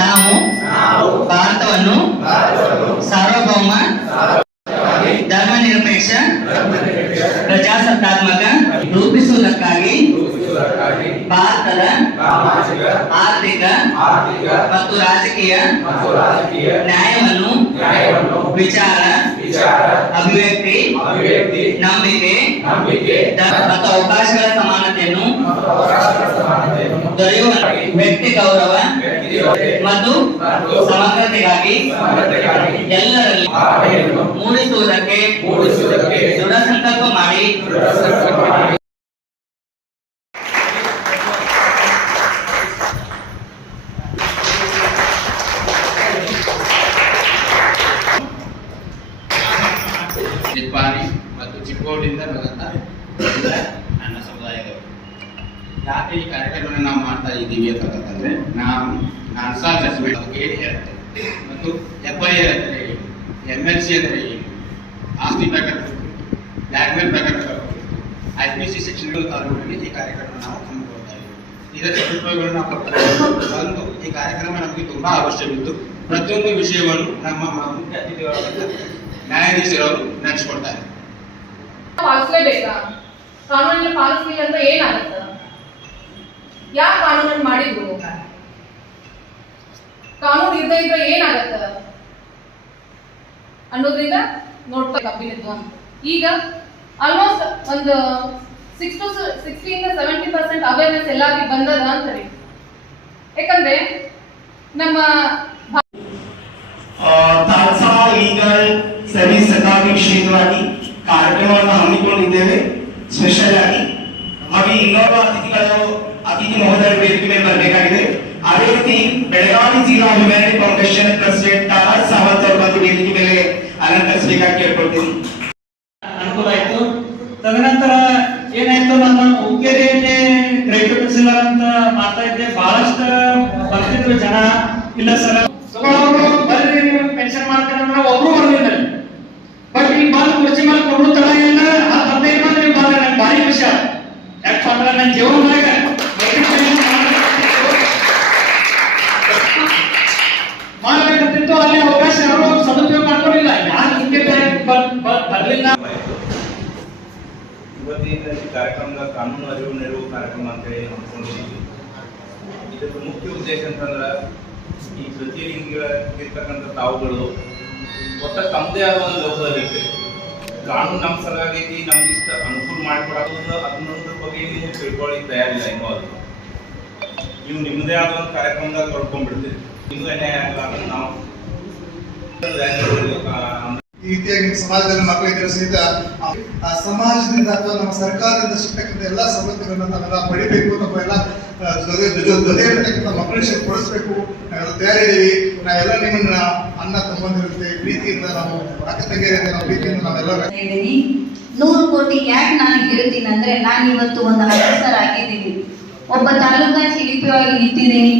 ನಾವು ಭಾರತವನ್ನು ಸಾರ್ವಭೌಮ ಧರ್ಮನಿರಪೇಕ್ಷ ಪ್ರಜಾಸತ್ತಾತ್ಮಕ ರೂಪಿಸುವುದಕ್ಕಾಗಿ ಭಾರತದ ಆರ್ಥಿಕ ಮತ್ತು ರಾಜಕೀಯ ನ್ಯಾಯವನ್ನು ವಿಚಾರ ಅಭಿವ್ಯಕ್ತಿ ನಂಬಿಕೆ ಮತ್ತು ಅವಕಾಶಗಳ ಸಮಾನತೆಯನ್ನು ದೊರೆಯುವ ವ್ಯಕ್ತಿ ಗೌರವ ಮತ್ತು ಸಮಗ್ರತೆಗಾಗಿ ಎಲ್ಲರಲ್ಲಿ ಮೂಡಿಸುವುದಕ್ಕೆ ದೃಢ ಸಂಕಲ್ಪ ಮಾಡಿ ನಿಪ್ಪಾಣಿ ಮತ್ತು ಚಿಕ್ಕೋಡಿಯಿಂದ ನನ್ನ ಸಮುದಾಯದವರು ಯಾಕೆ ಈ ಕಾರ್ಯಕ್ರಮವನ್ನು ನಾವು ಮಾಡ್ತಾ ಇದ್ದೀವಿ ಅಂತಂದ್ರೆ ನಾನು ಅನ್ಸಾಲ್ ಜಡ್ಜ್ಮೆಂಟ್ ಏನು ಹೇಳುತ್ತೆ ಮತ್ತು FIR ಅಂದರೆ ಏನು, MLC ಅಂದರೆ ಏನು, ಆಸ್ತಿ ಪ್ರಕರಣ, ಬ್ಲ್ಯಾಕ್ ಮೇಲ್ ಪ್ರಕರಣಗಳು, IPC ಸೆಕ್ಷನ್ಗಳು ಕಾನೂನಿನಲ್ಲಿ ಈ ಕಾರ್ಯಕ್ರಮ ನಾವು ಹಮ್ಮಿಕೊಳ್ತಾ ಇದ್ದೀವಿ. ಇದರ ಸದುಪಯೋಗಗಳನ್ನು ನಾವು ಬಂದು ಈ ಕಾರ್ಯಕ್ರಮ ನಮಗೆ ತುಂಬಾ ಅವಶ್ಯವಿತ್ತು. ಪ್ರತಿಯೊಂದು ವಿಷಯವನ್ನು ನಮ್ಮ ಮುಖ್ಯ ಅತಿಥಿಗಳಾದ ನ್ಯಾಯಾಧೀಶರವರು ನಡೆಸಿಕೊಡ್ತಾರೆ. ಪಾಲಿಸಲೇಬೇಕಾ? ಕಾನೂನಿನ ಪಾಲಿಸಲಿಲ್ಲ ಅಂತ ಏನಾಗುತ್ತೆ? ಯಾಕೆ ಕಾನೂನನ್ನು ಮಾಡಿದ್ರು? ಕಾನೂನು ಇದ್ದ ಇದ್ರೆ ಏನಾಗತ್ತ ಅನ್ನೋದ್ರಿಂದ ನೋಡ್ತಾ ಕಬ್ಬಿನದ್ದು ಈಗ ಆಲ್ಮೋಸ್ಟ್ ಒಂದು 60-70% ಅವೇರ್ನೆಸ್ ಎಲ್ಲಾಗಿ ಬಂದದ ಅಂತಾರೆ. ಯಾಕಂದ್ರೆ ನಮ್ಮ ತಾಲಸಾ ಲೀಗಲ್ ಸರ್ವಿಸ್ ಅಕಾಡೆಮಿ ವಿಷಯವಾಗಿ ಕಾರ್ಯಕ್ರಮವನ್ನು ಹಮ್ಮಿಕೊಂಡಿದ್ದೇವೆ. ಸ್ಪೆಷಲ್ ಆಗಿ ಹಾಗೆ ಇನ್ನೋರ್ವ ಅತಿಥಿ ಮಹೋದಯರು ವೇದಿಕೆ ಮೇಲೆ ಬರಬೇಕಾಗಿದೆ. ಅದೇ ರೀತಿ ಬೆಳಗಾವಿ ಜಿಲ್ಲಾ ಹ್ಯುಮ್ಯಾನಿಟಿ ಫೌಂಡೇಶನ್ ಪ್ರೆಸಿಡೆಂಟ್ ತಾರಾಜ್ ಸಾವಂತ್ ಅವರು ಬಂದು ವೇದಿಕೆ ಮೇಲೆ ಅಲಂಕರಿಸಬೇಕಾಗಿ ಕೇಳ್ಕೊಳ್ತೀನಿ. ಅನುಕೂಲ ಆಯ್ತು. ತದನಂತರ ಏನಾಯ್ತು, ನಮ್ಮ ಉಕ್ಕೇರಿಯಲ್ಲಿ ಕ್ರೆಡಿಟ್ ಕೌನ್ಸಿಲರ್ ಅಂತ ಮಾಡ್ತಾ ಇದ್ದೆ. ಬಹಳಷ್ಟು ಬರ್ತಿದ್ರು ಜನ, ಇಲ್ಲ ಸರ್ ಬರ್ರಿ ಪೆನ್ಷನ್ ಮಾಡ್ತಾರೆ ಅಂದ್ರೆ ಒಬ್ರು ಬರ್ಲಿಲ್ಲ. ಬಟ್ ಈಗ ಬಂದು ಕುರ್ಚಿ ಮೇಲೆ ಕೊಡು ತರ ಇಲ್ಲ, 15 ಮಂದಿ ನೀವು ಬಂದ್ರೆ ನಂಗೆ ಭಾರಿ ಖುಷಿ ಆಯ್ತು. ಯಾಕಂದ್ರೆ ನನ್ನ ಜೀವನದಾಗ ಮಾಡಬೇಕಂತಿತ್ತು, ಅಲ್ಲಿ ಅವಕಾಶ ಅವರು ಸದುಪಯೋಗ ಮಾಡ್ಕೊಂಡಿಲ್ಲ. ಯಾರು ಹಿಂಗೆ ಬರ್ಲಿಲ್ಲ. ಇವತ್ತಿನ ಈ ಕಾರ್ಯಕ್ರಮದ ಕಾನೂನು ಅರಿವು ನೆರವು ಕಾರ್ಯಕ್ರಮ ಅಂತ ಹೇಳಿ ಹಮ್ಮಿಕೊಂಡಿದ್ದೀವಿ. ಇದರ ಮುಖ್ಯ ಉದ್ದೇಶ ಅಂತಂದ್ರೆ ಈ ತೃತೀಯ ಲಿಂಗಿರ್ತಕ್ಕಂಥ ತಾವುಗಳು ಒಟ್ಟ ತಮ್ಮದೇ ಆದ ಒಂದು ಜವಾಬ್ದಾರಿ ಇರ್ತದೆ. ಕಾನೂನು ನಮ್ಮ ಸಲುವಾಗಿ ನಮ್ಗೆ ಇಷ್ಟ ಅನುಕೂಲ ಮಾಡಿಕೊಡೋದು ಅದನ್ನೊಂದ್ರ ಬಗ್ಗೆ ನೀವು ತಿಳ್ಕೊಳ್ಳಿಕ್ಕೆ ತಯಾರಿಲ್ಲ. ಇನ್ನೂ ಅದು ನೀವು ನಿಮ್ಮದೇ ಆದ ಒಂದು ಕಾರ್ಯಕ್ರಮದಾಗ ತೊಡ್ಕೊಂಡ್ಬಿಡ್ತೀರಿ. ಇನ್ನೂ ನ್ಯಾಯ ಆಗಲ್ಲ ಅದನ್ನು ನಾವು ಈ ರೀತಿಯಾಗಿ ಸಮಾಜದಲ್ಲಿ ಮಕ್ಕಳು ಇದ್ರೆ ಸಹಿತ ಸಮಾಜದಿಂದ ಅಥವಾ ನಮ್ಮ ಸರ್ಕಾರದಿಂದ ಸಿಗ್ತಕ್ಕಂಥ ಎಲ್ಲ ಸವಲತ್ತುಗಳನ್ನು ನಾವೆಲ್ಲ ಪಡಿಬೇಕು. ನಮ್ಮೆಲ್ಲ ಜೊತೆ ಇರತಕ್ಕಂಥ ಮಕ್ಕಳಿಗೆ ಕೊಡಿಸ್ಬೇಕು. ನಾವೆಲ್ಲ ತಯಾರಿದ್ದೀವಿ. ನಾವೆಲ್ಲ ನಿಮ್ಮನ್ನ ಅನ್ನ ತಮ್ಮಂದಿರುತ್ತೆ ಪ್ರೀತಿಯಿಂದ ನಾವು ಅಕ್ಕ ತಂಗಿಯರಿಂದ ನಾವು ಪ್ರೀತಿಯಿಂದ ನಾವೆಲ್ಲ 100 ಕೋಟಿ ಯಾಕೆ ನಾನು ಹೇಳ್ತೀನಿ ಅಂದ್ರೆ, ನಾನು ಇವತ್ತು ಒಂದು ಆಫೀಸರ್ ಆಗಿದ್ದೀನಿ, ಒಬ್ಬ ತಾಲೂಕಾ ಸಿಡಿಪಿಯಾಗಿ ನಿಂತಿದ್ದೀನಿ.